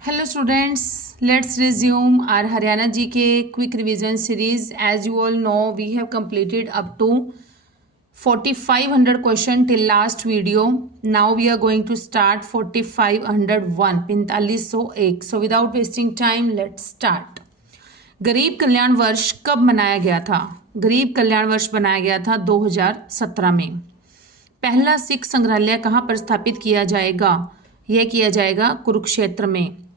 Hello students, let's resume our Haryana GK quick revision series. As you all know, we have completed up to 4500 question till last video. Now we are going to start 4501, 4501. So without wasting time, let's start. गरीब कल्याण वर्ष कब मनाया गया था? गरीब कल्याण वर्ष बनाया गया था 2017 में। पहला सिख संग्रहालय कहाँ पर स्थापित किया जाएगा? यह किया जाएगा कुरुक्षेत्र में।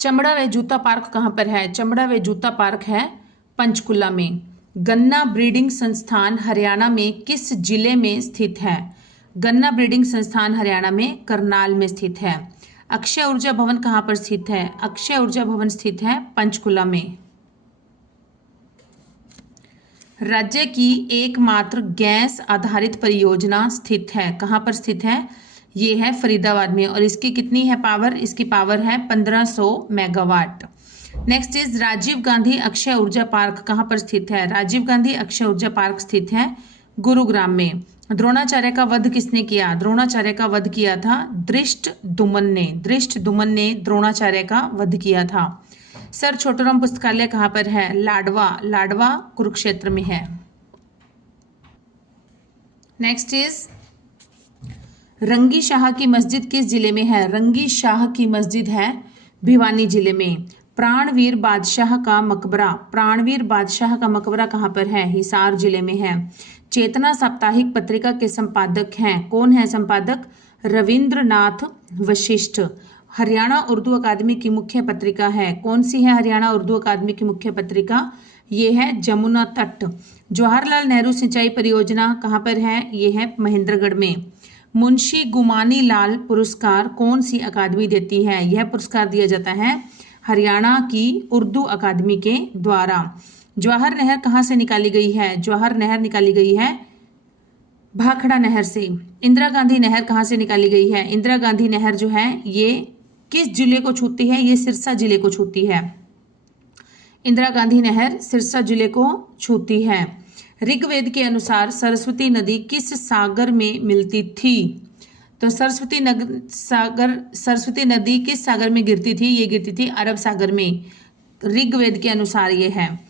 चमड़ा व जूता पार्क कहाँ पर है? चमड़ा व जूता पार्क है पंचकुला में। गन्ना ब्रीडिंग संस्थान हरियाणा में किस जिले में स्थित है? गन्ना ब्रीडिंग संस्थान हरियाणा में करनाल में स्थित है। अक्षय ऊर्जा भवन कहाँ पर स्थित है? अक्षय ऊर्जा भवन स्थित है पंचकुला में। राज्य की एकमात्र गैस आधारित परियोजना स्थित है, कहाँ पर स्थित है? ये है फरीदाबाद में। और इसकी कितनी है पावर? इसकी पावर है 1500 megawatt. Next is Rajiv Gandhi Akshay Urja park कहाँ पर स्थित है? राजीव गांधी अक्षय ऊर्जा पार्क स्थित है गुरुग्राम में। द्रोणाचार्य का वध किसने किया? द्रोणाचार्य का वध किया था धृष्टद्युम्न ने। धृष्टद्युम्न ने द्रोणाचार्य का वध किया था। सर छोटूराम पुस्तकालय कहाँ पर है? लाडवा। लाडवा कुरुक्षेत्र में है। नेक्स्ट इज रंगी शाह की मस्जिद किस जिले में है? रंगी शाह की मस्जिद है भिवानी जिले में। प्राणवीर बादशाह का मकबरा। प्राणवीर बादशाह का मकबरा कहाँ पर है? हिसार जिले में है। चेतना साप्ताहिक पत्रिका के संपादक हैं, कौन है संपादक? रविंद्रनाथ वशिष्ठ। हरियाणा उर्दू अकादमी की मुख्य पत्रिका है, कौन सी है हरियाणा उर्दू अकादमी की मुख्य पत्रिका? ये है जमुना तट। जवाहरलाल नेहरू सिंचाई परियोजना कहाँ पर है? ये है महेंद्रगढ़ में। मुंशी गुमानी लाल पुरस्कार कौन सी अकादमी देती है? यह पुरस्कार दिया जाता है हरियाणा की उर्दू अकादमी के द्वारा। जवाहर नहर कहाँ से निकाली गई है? जवाहर नहर निकाली गई है भाखड़ा नहर से। इंदिरा गांधी नहर कहाँ से निकाली गई है? इंदिरा गांधी नहर जो है ये किस जिले को छूती है? ये सिरसा जिले को छूती है। इंदिरा गांधी नहर सिरसा जिले को छूती है। ऋग्वेद के अनुसार सरस्वती नदी किस सागर में मिलती थी? तो सरस्वती नदी किस सागर में गिरती थी? ये गिरती थी अरब सागर में, ऋग्वेद के अनुसार ये है।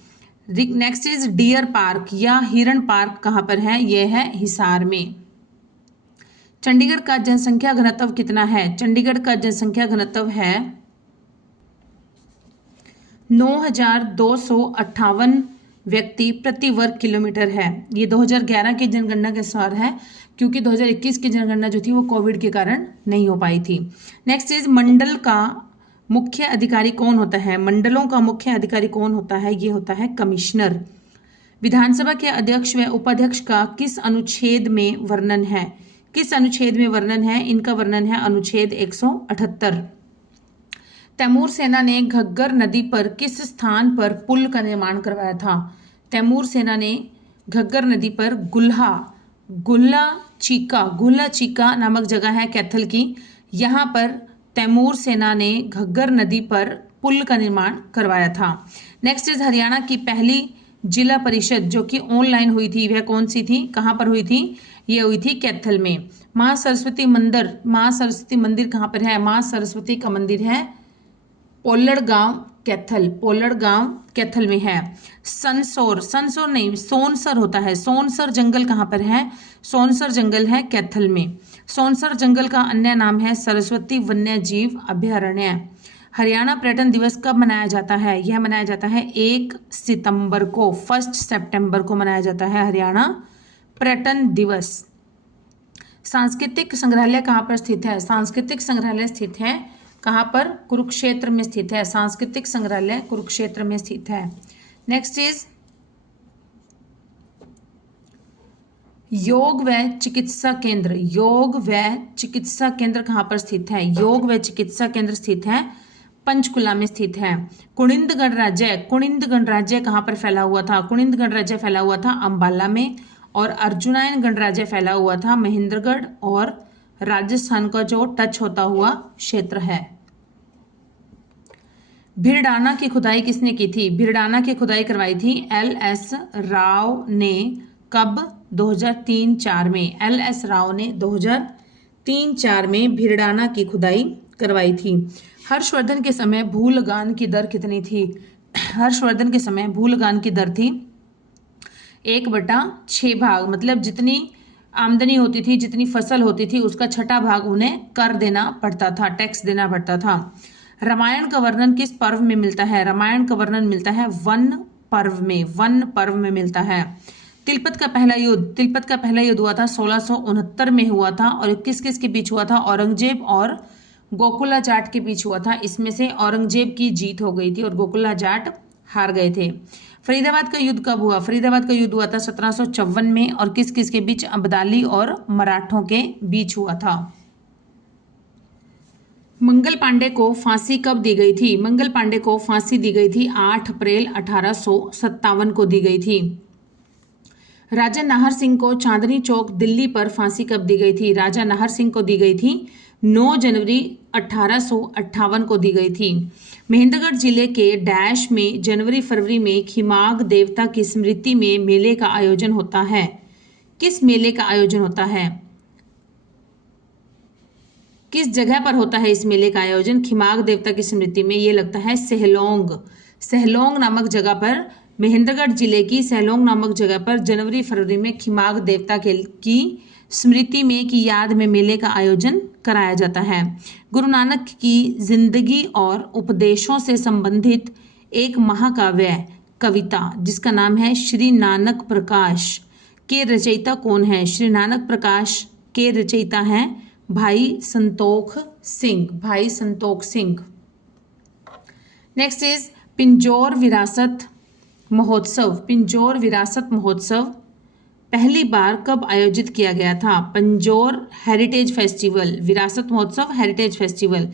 नेक्स्ट इज डियर पार्क या हिरण पार्क कहाँ पर है? ये है हिसार में। चंडीगढ़ का जनसंख्या घनत्व कितना है? चंडीगढ़ का जनसंख्या घनत्व है 9258 व्यक्ति प्रति वर्ग किलोमीटर है। ये 2011 की जनगणना के अनुसार है, क्योंकि 2021 की जनगणना जो थी वो कोविड के कारण नहीं हो पाई थी। नेक्स्ट इज मंडल का मुख्य अधिकारी कौन होता है? मंडलों का मुख्य अधिकारी कौन होता है? ये होता है कमिश्नर। विधानसभा के अध्यक्ष व उपाध्यक्ष का किस अनुच्छेद में वर्णन है? किस अनुच्छेद में वर्णन है? इनका वर्णन है अनुच्छेद 178। तैमूर सेना ने घग्गर नदी पर किस स्थान पर पुल का निर्माण करवाया था? तैमूर सेना ने घग्गर नदी पर गुल्ला चीका नामक जगह है कैथल की। यहाँ पर तैमूर सेना ने घग्गर नदी पर पुल का निर्माण करवाया था। नेक्स्ट इज हरियाणा की पहली जिला परिषद जो कि ऑनलाइन हुई थी, वह कौन सी थी? कहाँ पर हुई थी? ये हुई थी कैथल में। माँ सरस्वती मंदिर कहाँ पर है? माँ सरस्वती का मंदिर है पोलड़ गांव कैथल में है। सोनसर होता है। सोनसर जंगल कहाँ पर है? सोनसर जंगल है कैथल में। सोनसर जंगल का अन्य नाम है सरस्वती वन्य जीव अभयारण्य। हरियाणा पर्यटन दिवस कब मनाया जाता है? यह मनाया जाता है 1 सितंबर को, 1 सितंबर को मनाया जाता है हरियाणा पर्यटन दिवस। सांस्कृतिक संग्रहालय कहाँ पर स्थित है? सांस्कृतिक संग्रहालय स्थित है कहाँ पर? कुरुक्षेत्र में स्थित है। सांस्कृतिक संग्रहालय कुरुक्षेत्र में स्थित है। नेक्स्ट इज योग व चिकित्सा केंद्र। योग व चिकित्सा केंद्र कहाँ पर स्थित है? योग व चिकित्सा केंद्र स्थित है पंचकुला में स्थित है। कुणिंदगढ़ राज्य कहाँ पर फैला हुआ था? कुणिंदगढ़ राज्य फैला हुआ था अंबाला में। और अर्जुनायन गणराज्य फैला हुआ था महेंद्रगढ़ और राजस्थान का जो टच होता हुआ क्षेत्र है। भिरडाना की खुदाई किसने की थी? भिरडाना की खुदाई करवाई थी LS राव ने। कब? 2003-04 में। LS राव ने 2003-04 में भिरडाना की खुदाई करवाई थी। हर्षवर्धन के समय भूलगान की दर कितनी थी? हर्षवर्धन के समय भूलगान की दर थी 1/6 भाग, मतलब जितनी आमदनी होती थी, जितनी फसल होती थी, उसका छठा भाग उन्हें कर देना पड़ता था, टैक्स देना पड़ता था। रामायण का वर्णन किस पर्व में मिलता है? रामायण का वर्णन मिलता है वन पर्व में, वन पर्व में मिलता है। तिलपत का पहला युद्ध हुआ था 1669 में हुआ था, और किस किस के बीच हुआ था? औरंगजेब और गोकुला जाट के बीच हुआ था। इसमें से औरंगजेब की जीत हो गई थी और गोकुला जाट हार गए थे। फरीदाबाद का युद्ध कब हुआ? फरीदाबाद का युद्ध हुआ था 1754 में, और किस किस के बीच? अब्दाली और मराठों के बीच हुआ था। मंगल पांडे को फांसी कब दी गई थी? मंगल पांडे को फांसी दी गई थी 8 अप्रैल 1857 को दी गई थी। राजा नाहर सिंह को चांदनी चौक दिल्ली पर फांसी कब दी गई थी? राजा नाहर सिंह को दी गई थी 9 जनवरी 1858 को दी गई थी। महेंद्रगढ़ जिले के डैश में जनवरी फरवरी में खिमाग देवता की स्मृति में मेले का आयोजन होता है। किस मेले का आयोजन होता है? किस जगह पर होता है इस मेले का आयोजन खिमाग देवता की स्मृति में? ये लगता है सहलोंग, सहलोंग नामक जगह पर, महेंद्रगढ़ जिले की सहलोंग नामक जगह पर जनवरी फरवरी में खिमाग देवता की स्मृति में की याद में मेले का आयोजन कराया जाता है। गुरु नानक की जिंदगी और उपदेशों से संबंधित एक महाकाव्य कविता जिसका नाम है श्री नानक प्रकाश के रचयिता कौन है? श्री नानक प्रकाश के रचयिता हैं भाई संतोख सिंह, भाई संतोख सिंह। नेक्स्ट इज पिंजौर विरासत महोत्सव। पिंजौर विरासत महोत्सव पहली बार कब आयोजित किया गया था? पिंजौर हेरिटेज फेस्टिवल, विरासत महोत्सव हेरिटेज फेस्टिवल,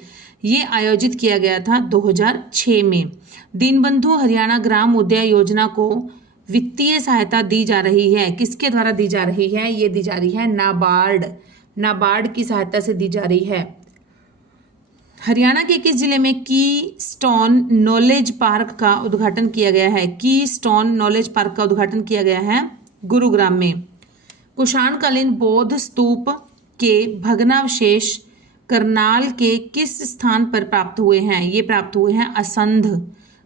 ये आयोजित किया गया था 2006 में। दीनबंधु हरियाणा ग्राम उदय योजना को वित्तीय सहायता दी जा रही है, किसके द्वारा दी जा रही है? ये दी जा रही है नाबार्ड, नाबार्ड की सहायता से दी जा रही है। हरियाणा के किस जिले में की स्टोन नॉलेज पार्क का उद्घाटन किया गया है? की स्टोन नॉलेज पार्क का उद्घाटन किया गया है गुरुग्राम में। कुषाणकालीन बौद्ध स्तूप के भग्नावशेष करनाल के किस स्थान पर प्राप्त हुए हैं? ये प्राप्त हुए हैं असंध,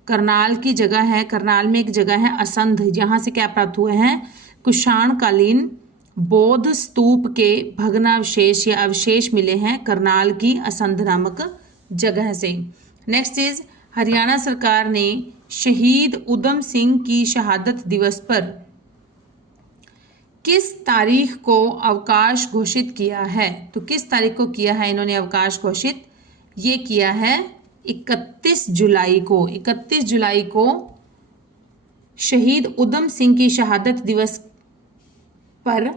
करनाल की जगह है, करनाल में एक जगह है असंध, यहाँ से क्या प्राप्त हुए हैं? कुषाणकालीन बौद्ध स्तूप के भग्नावशेष या अवशेष मिले हैं करनाल की असंध नामक जगह से। नेक्स्ट इज हरियाणा सरकार ने शहीद उधम सिंह की शहादत दिवस पर किस तारीख को अवकाश घोषित किया है? तो किस तारीख को किया है इन्होंने अवकाश घोषित? ये किया है 31 जुलाई को। 31 जुलाई को शहीद उधम सिंह की शहादत दिवस पर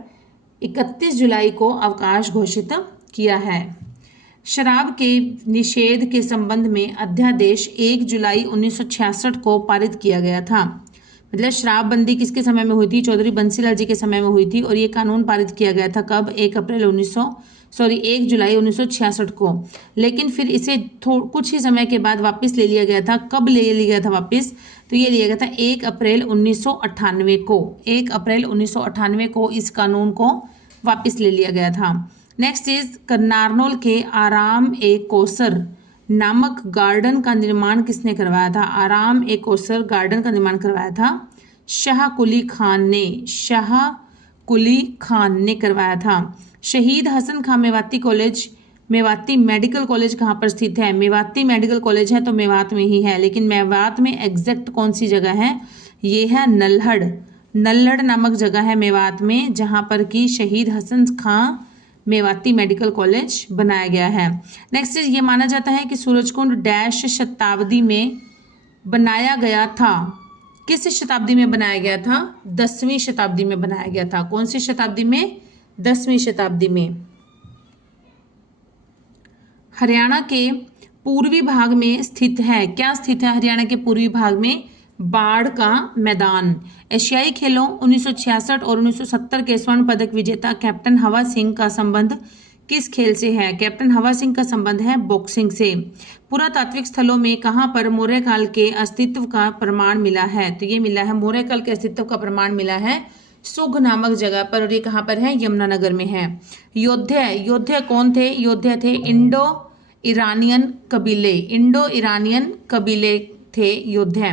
31 जुलाई को अवकाश घोषित किया है। शराब के निषेध के संबंध में अध्यादेश 1 जुलाई 1966 को पारित किया गया था। मतलब शराबबंदी किसके समय में हुई थी? चौधरी बंसीलाल जी के समय में हुई थी, और ये कानून पारित किया गया था कब? 1 जुलाई 1966 को। लेकिन फिर इसे कुछ ही समय के बाद वापस ले लिया गया था। कब ले लिया गया था वापस? तो ये लिया गया था 1 अप्रैल 1998 को। 1 अप्रैल 1998 को इस कानून को वापस ले लिया गया था। नेक्स्ट इज नारनौल के आराम ए कोसर नामक गार्डन का निर्माण किसने करवाया था? आराम ए कोसर गार्डन का निर्माण करवाया था शाह कुली खान ने, शाह कुली खान ने करवाया था। शहीद Hasan Khan Mewati college, Mewati medical college कहाँ पर स्थित है? मेवाती मेडिकल कॉलेज है तो मेवात में ही है, लेकिन मेवात में एग्जैक्ट कौन सी जगह है? ये है नल्हड़, नल्हड़ नामक जगह है मेवात में, जहाँ पर कि शहीद हसन खां मेवाती मेडिकल कॉलेज बनाया गया है। नेक्स्ट ये माना जाता है कि सूरजकुंड डैश शताब्दी में बनाया गया था। किस शताब्दी में बनाया गया था? 10वीं शताब्दी में बनाया गया था। कौन सी शताब्दी में? 10वीं शताब्दी में। हरियाणा के पूर्वी भाग में स्थित है, क्या स्थित है हरियाणा के पूर्वी भाग में? बाढ़ का मैदान। एशियाई खेलों 1966 और 1970 के स्वर्ण पदक विजेता कैप्टन हवा सिंह का संबंध किस खेल से है? कैप्टन हवा सिंह का संबंध है बॉक्सिंग से। पुरातात्विक स्थलों में कहाँ पर मौर्य काल के अस्तित्व का प्रमाण मिला है? तो ये मिला है, मौर्य काल के अस्तित्व का प्रमाण मिला है सुघ नामक जगह पर, और ये कहाँ पर है? यमुनानगर में है। योद्धा, योद्धा कौन थे? योद्धा थे ईरानियन कबीले, इंडो ईरानियन कबीले थे योद्धा।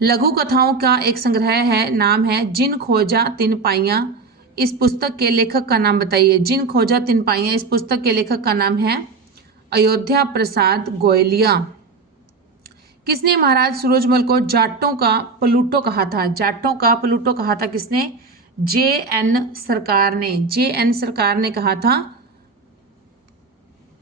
लघु कथाओं का एक संग्रह है, नाम है जिन खोजा तिन पाइयां। इस पुस्तक के लेखक का नाम बताइए। जिन खोजा तिन पाइयां, इस पुस्तक के लेखक का नाम है अयोध्या प्रसाद गोयलिया। किसने महाराज सूरजमल को जाटों का प्लूटो कहा था? जाटों का प्लूटो कहा था किसने? जे.एन. सरकार ने। जे.एन. सरकार ने कहा था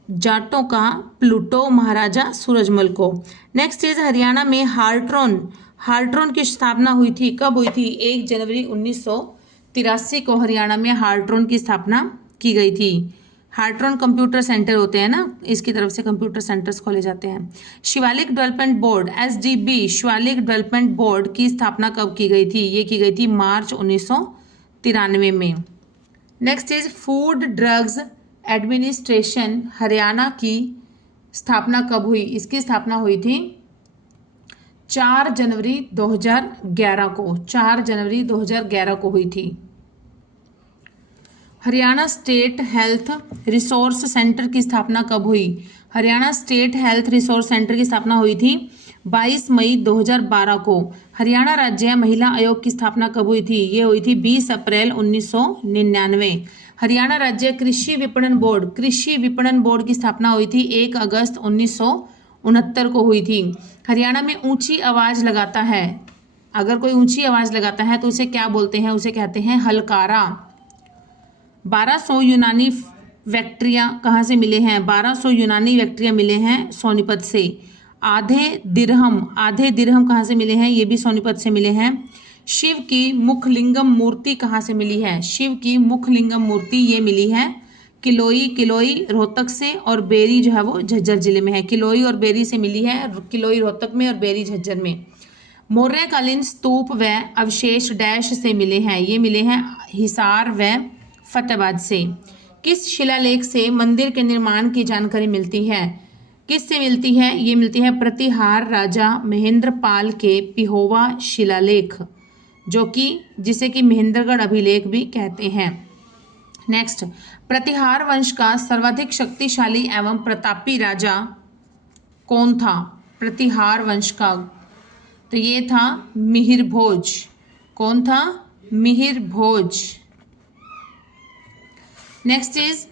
जाटों का प्लूटो महाराजा सूरजमल को। नेक्स्ट इज हरियाणा में हार्ट्रॉन की स्थापना हुई थी। कब हुई थी? 1 जनवरी 1983 को हरियाणा में हार्ट्रॉन की स्थापना की गई थी। हार्ट्रॉन कंप्यूटर सेंटर होते हैं ना, इसकी तरफ से कंप्यूटर सेंटर्स खोले जाते हैं। Shivalik development board SDB, Shivalik development board की स्थापना कब की गई थी? ये की गई थी मार्च 1993 में। Next is food drugs administration Haryana की स्थापना कब हुई? इसकी स्थापना हुई थी 4 जनवरी 2011 को। 4 जनवरी 2011 को हुई थी। Haryana state health resource centre की स्थापना कब हुई? Haryana state health resource centre की स्थापना हुई थी 22 मई 2012 को। हरियाणा राज्य महिला आयोग की स्थापना कब हुई थी? ये हुई थी 20 अप्रैल 1999। हरियाणा राज्य कृषि विपणन बोर्ड की स्थापना हुई थी 1 अगस्त 1969 को हुई थी। हरियाणा में ऊंची आवाज लगाता है, अगर कोई ऊंची आवाज लगाता है तो उसे क्या बोलते हैं? उसे कहते हैं हलकारा। 1200 यूनानी बैक्टीरिया कहाँ से मिले हैं? 1200 यूनानी बैक्टीरिया मिले हैं सोनीपत से। आधे दिरहम कहाँ से मिले हैं? ये भी सोनीपत से मिले हैं। शिव की मुखलिंगम मूर्ति कहाँ से मिली है? शिव की मुखलिंगम मूर्ति ये मिली है किलोई रोहतक से, और बेरी जो है वो झज्जर जिले में है। किलोई और बेरी से मिली है, किलोई रोहतक में और बेरी झज्जर में। मौर्यकालीन स्तूप व अवशेष डैश से मिले हैं? ये मिले हैं हिसार व फतेहाबाद से। किस शिलालेख से मंदिर के निर्माण की जानकारी मिलती है? किससे मिलती है? ये मिलती है प्रतिहार राजा महेंद्र पाल के पिहोवा शिलालेख, जो कि जिसे कि महेंद्रगढ़ अभिलेख भी कहते हैं। नेक्स्ट, प्रतिहार वंश का सर्वाधिक शक्तिशाली एवं प्रतापी राजा कौन था? प्रतिहार वंश का, तो ये था मिहिर भोज। कौन था? मिहिर भोज। नेक्स्ट इज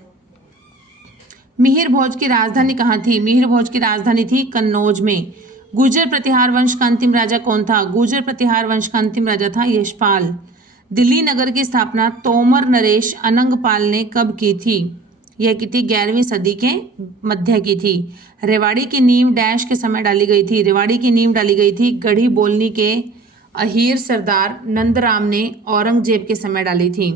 मिहिर भोज की राजधानी कहाँ थी? मिहिर भोज की राजधानी थी कन्नौज में। गुर्जर प्रतिहार वंश का अंतिम राजा कौन था? गुर्जर प्रतिहार वंश का अंतिम राजा था यशपाल। दिल्ली नगर की स्थापना तोमर नरेश अनंगपाल ने कब की थी? यह की थी 11वीं सदी के मध्य की थी। रेवाड़ी की नींव डैश के समय डाली गई थी? रेवाड़ी की नींव डाली गई थी गढ़ी बोलनी के अहीर सरदार नंदराम ने औरंगजेब के समय डाली थी।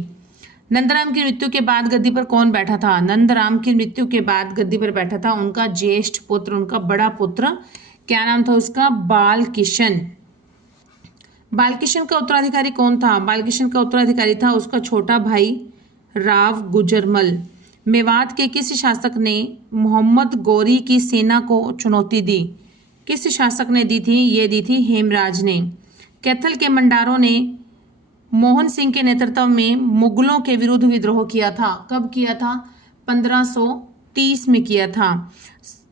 नंदराम की मृत्यु के बाद गद्दी पर कौन बैठा था? नंदराम की मृत्यु के बाद गद्दी पर बैठा था उनका ज्येष्ठ पुत्र, उनका बड़ा पुत्र। क्या नाम था उसका? बालकिशन। बालकिशन का उत्तराधिकारी कौन था? बालकिशन का उत्तराधिकारी था उसका छोटा भाई राव गुजरमल। मेवात के किस शासक ने मोहम्मद गौरी की सेना को चुनौती दी? किस शासक ने दी थी? ये दी थी हेमराज ने। कैथल के मंडारों ने मोहन सिंह के नेतृत्व में मुगलों के विरुद्ध विद्रोह किया था। कब किया था? 1530 में किया था।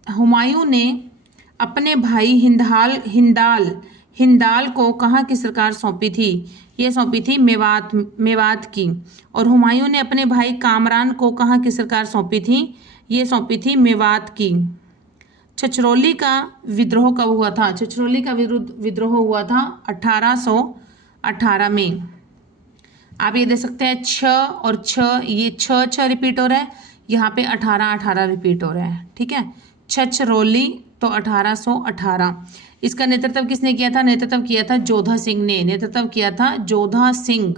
हुमायूं ने अपने भाई हिंदाल को कहाँ की सरकार सौंपी थी? ये सौंपी थी मेवात की। और हुमायूं ने अपने भाई कामरान को कहाँ की सरकार सौंपी थी? ये सौंपी थी मेवात की। छछरौली का विद्रोह कब हुआ था? छछरौली का विद्रोह हुआ था 1818 में। आप ये दे सकते हैं 6 और 6, ये 6 रिपीट हो रहा है, यहाँ पे 18 रिपीट हो रहा है। ठीक है, छछरौली तो 1818। इसका नेतृत्व किसने किया था? नेतृत्व किया था जोधा सिंह ने। नेतृत्व किया था जोधा सिंह।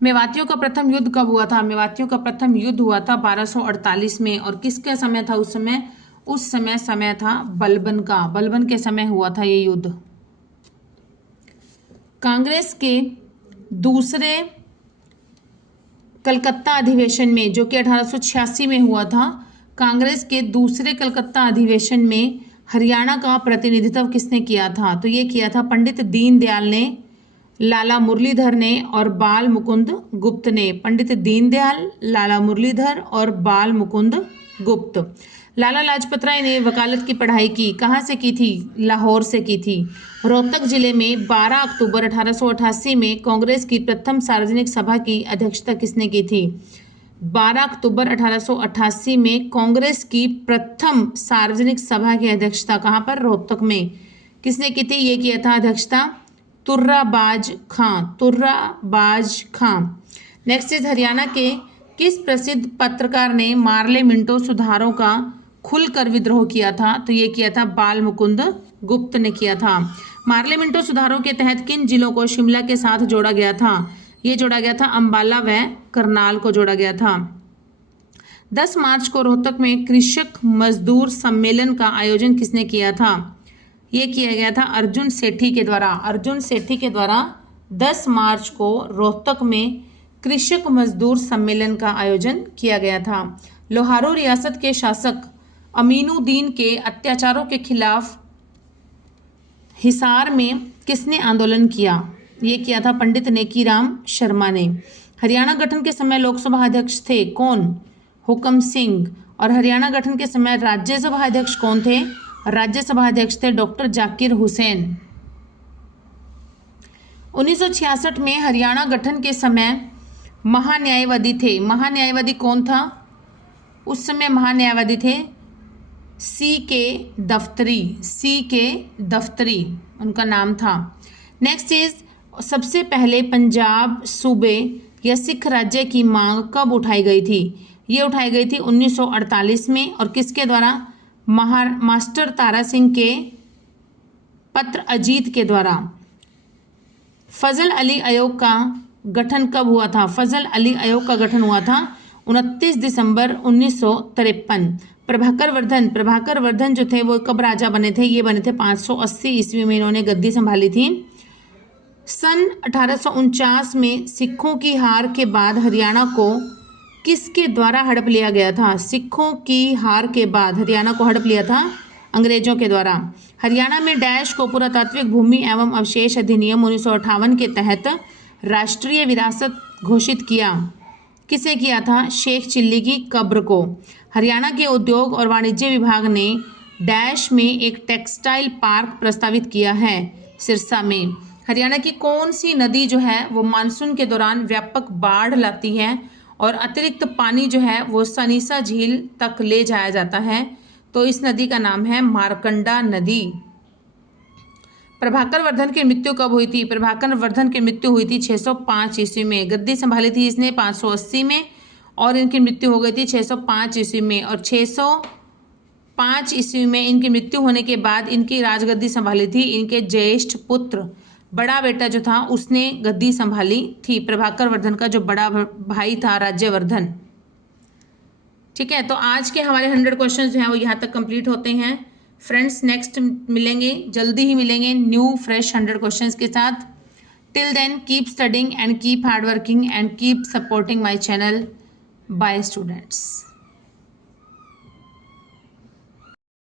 मेवातियों का प्रथम युद्ध कब हुआ था? मेवातियों का प्रथम युद्ध हुआ था 1248 में। और किसका समय था उस समय? उस समय था बलबन का। बलबन के समय हुआ था ये युद्ध। कांग्रेस के दूसरे कलकत्ता अधिवेशन में, जो कि 1886 में हुआ था, कांग्रेस के दूसरे कलकत्ता अधिवेशन में हरियाणा का प्रतिनिधित्व किसने किया था? तो ये किया था पंडित दीनदयाल ने, लाला मुरलीधर ने और बाल मुकुंद गुप्त ने। पंडित दीनदयाल, लाला मुरलीधर और बाल मुकुंद गुप्त। लाला लाजपत राय ने वकालत की पढ़ाई की, कहाँ से की थी? लाहौर से की थी। रोहतक जिले में 12 अक्टूबर 1888 में कांग्रेस की प्रथम सार्वजनिक सभा की अध्यक्षता किसने की थी? 12 अक्टूबर 1888 में कांग्रेस की प्रथम सार्वजनिक सभा की अध्यक्षता कहाँ पर? रोहतक में। किसने की थी? ये किया था अध्यक्षता तुर्राबाज खां, तुर्राबाज खां। नेक्स्ट इज हरियाणा के किस प्रसिद्ध पत्रकार ने मार्ले मिंटो सुधारों का खुलकर विद्रोह किया था? तो ये किया था बाल मुकुंद गुप्त ने किया था। मार्ले मिंटो सुधारों के तहत किन जिलों को शिमला के साथ जोड़ा गया था? ये जोड़ा गया था अंबाला व करनाल को जोड़ा गया था। 10 मार्च को रोहतक में कृषक मजदूर सम्मेलन का आयोजन किसने किया था? ये किया गया था अर्जुन सेठी के द्वारा। अर्जुन सेठी के द्वारा 10 मार्च को रोहतक में कृषक मजदूर सम्मेलन का आयोजन किया गया था। लोहारू रियासत के शासक अमीनुद्दीन के अत्याचारों के खिलाफ हिसार में किसने आंदोलन किया? ये किया था पंडित नेकीराम शर्मा ने। हरियाणा गठन के समय लोकसभा अध्यक्ष थे कौन? हुकम सिंह। और हरियाणा गठन के समय राज्यसभा अध्यक्ष कौन थे? राज्यसभा अध्यक्ष थे डॉक्टर जाकिर हुसैन। 1966 में हरियाणा गठन के समय महान्यायवादी थे। महान्यायवादी कौन था? उस समय महान्यायवादी थे सी के दफ्तरी। सी के दफ्तरी उनका नाम था। नेक्स्ट इज सबसे पहले पंजाब सूबे या सिख राज्य की मांग कब उठाई गई थी? ये उठाई गई थी 1948 में। और किसके द्वारा? मास्टर तारा सिंह के पत्र अजीत के द्वारा। फजल अली आयोग का गठन कब हुआ था? फजल अली आयोग का गठन हुआ था 29 दिसंबर 1953। प्रभाकर वर्धन जो थे वो कब राजा बने थे? ये बने थे 580 ईस्वी में, इन्होंने गद्दी संभाली थी। सन 1849 में सिखों की हार के बाद हरियाणा को किसके द्वारा हड़प लिया गया था? सिखों की हार के बाद हरियाणा को हड़प लिया था अंग्रेजों के द्वारा। हरियाणा में डैश को पुरातात्विक भूमि एवं अवशेष अधिनियम 1958 के तहत राष्ट्रीय विरासत घोषित किया। किसे किया था? शेख चिल्ली की कब्र को। हरियाणा के उद्योग और वाणिज्य विभाग ने डैश में एक टेक्सटाइल पार्क प्रस्तावित किया है सिरसा में। हरियाणा की कौन सी नदी जो है वो मानसून के दौरान व्यापक बाढ़ लाती है और अतिरिक्त पानी जो है वो सनीसा झील तक ले जाया जाता है? तो इस नदी का नाम है मारकंडा नदी। प्रभाकर वर्धन की मृत्यु कब हुई थी? प्रभाकर वर्धन की मृत्यु हुई थी 605 ईस्वी में। गद्दी संभाली थी इसने 580 में और इनकी मृत्यु हो गई थी 605 ईस्वी में। और 605 ईस्वी में इनकी मृत्यु होने के बाद इनकी राजगद्दी संभाली थी इनके ज्येष्ठ पुत्र, बड़ा बेटा जो था उसने गद्दी संभाली थी। प्रभाकर वर्धन का जो बड़ा भाई था राज्यवर्धन। ठीक है, तो आज के हमारे 100 क्वेश्चंस जो हैं वो यहाँ तक कंप्लीट होते हैं। फ्रेंड्स नेक्स्ट मिलेंगे, जल्दी ही मिलेंगे न्यू फ्रेश 100 क्वेश्चंस के साथ। Till then keep studying and keep hard working and keep supporting my channel. Bye students.